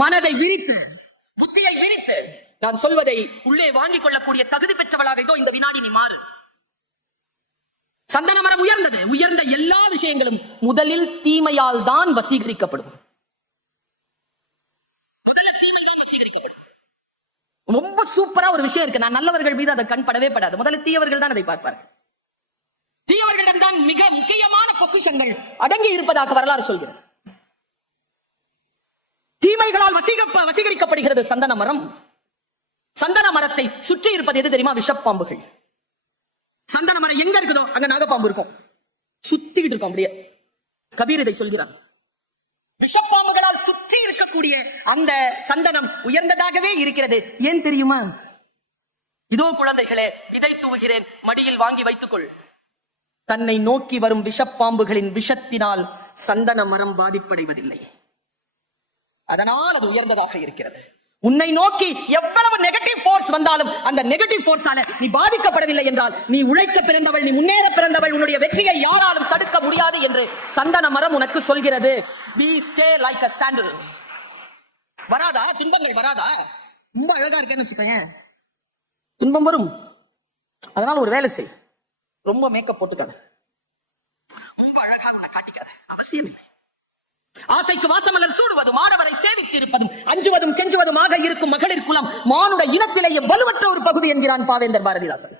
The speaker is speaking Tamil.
மனதை விரித்து, புத்தியை விரித்து நான் சொல்வதை உள்ளே வாங்கிக் கொள்ளக்கூடிய தகுதி பெற்றவளாக இதோ இந்த வினாடி நீ மாறு. சந்தன மரம் உயர்ந்தது. உயர்ந்த எல்லா விஷயங்களும் முதலில் தீமையால் தான் வசீகரிக்கப்படும். ரொம்ப சூப்பரா ஒரு விஷயம் இருக்கு. நான் நல்லவர்கள் மீது அதை கண் படவே படாது. முதல்ல தீயவர்கள் தான் அதை பார்ப்பார்கள். தீயவர்களிடம் தான் மிக முக்கியமான பொக்கிஷங்கள் அடங்கி இருப்பதாக வரலாறு சொல்கிறது. தீமைகளால் வசீகரிக்கப்படுகிறது சந்தன மரம். சந்தன மரத்தை சுற்றி இருப்பது எது தெரியுமா? விஷப்பாம்புகள். சந்தன மரம் எங்க இருக்குதோ அங்க நாகப்பாம்பு இருக்கும், சுத்திக்கிட்டு இருக்கும். அப்படியே கபீர் இதை சொல்கிறார். விஷப்பாம்புகளால் சுற்றி இருக்கக்கூடிய அந்த சந்தனம் உயர்ந்ததாகவே இருக்கிறது. ஏன் தெரியுமா? இதோ குழந்தைகளே, விதை தூவுகிறேன், மடியில் வாங்கி வைத்துக்கொள். தன்னை நோக்கி வரும் விஷப்பாம்புகளின் விஷத்தினால் சந்தன மரம் பாதிப்படைவதில்லை. அதனால் அது உயர்ந்ததாக இருக்கிறது. உன்னை நோக்கி எவ்வளவு நெகட்டிவ் போர்ஸ் வந்தாலும் அந்த நெகட்டிவ் போர்ஸால நீ பாதிக்கப்படவில்லை என்றால் நீ உழைக்க பிறந்தவள், நீ முன்னேற பிறந்தவள், உன்னுடைய வெற்றியை யாராலும் தடுக்க முடியாது என்று சந்தன மரம் உனக்கு சொல்கிறது. Be stay like a sandal. வராதா துன்பங்கள்? வராதா? ரொம்ப அழகா இருக்கேன்னு வச்சுக்கோங்க, துன்பம் வரும். அதனால ஒரு வேலை செய், ரொம்ப மேக்கப் போட்டுக்காத, ரொம்ப அழகா உன்னை காட்டிக்காத, அவசியம் இல்லை. ஆசைக்கு வாசமலர் சூடுவதும் ஆடவரை சேவித்து இருப்பதும் அஞ்சுவதும் கெஞ்சுவதுமாக இருக்கும் மகளிர் குலம் மானுட இனத்திலேயே வலுவற்ற ஒரு பகுதி என்கிறான் பாவேந்தர் பாரதிதாசன்.